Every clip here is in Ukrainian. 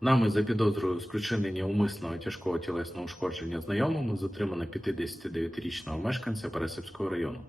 Нами за підозрою спричинення умисного тяжкого тілесного ушкодження знайомому затримано 59-річного мешканця Пересипського району.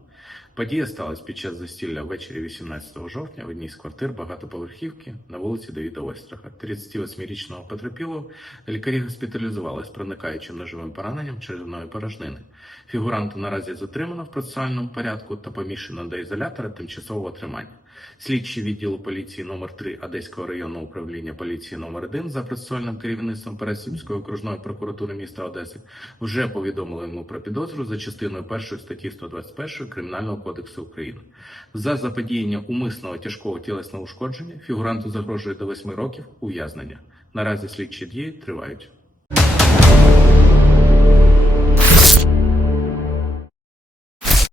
Подія сталася під час застілля ввечері 18 жовтня в одній з квартир багатоповерхівки на вулиці Давіда Ойстраха. 38-річного потерпілого лікарі госпіталізували з проникаючим ножовим пораненням черевної порожнини. Фігуранта наразі затримано в процесуальному порядку та поміщено до ізолятора тимчасового тримання. Слідчі відділу поліції номер 3 Одеського районного управління поліції номер 1 за процесуальним керівництвом Пересипської окружної прокуратури міста Одеси вже повідомили йому про підозру за частиною 1 статті 121 Кримінального кодексу України. За заподіяння умисного тяжкого тілесного ушкодження фігуранту загрожує до 8 років ув'язнення. Наразі слідчі дії тривають.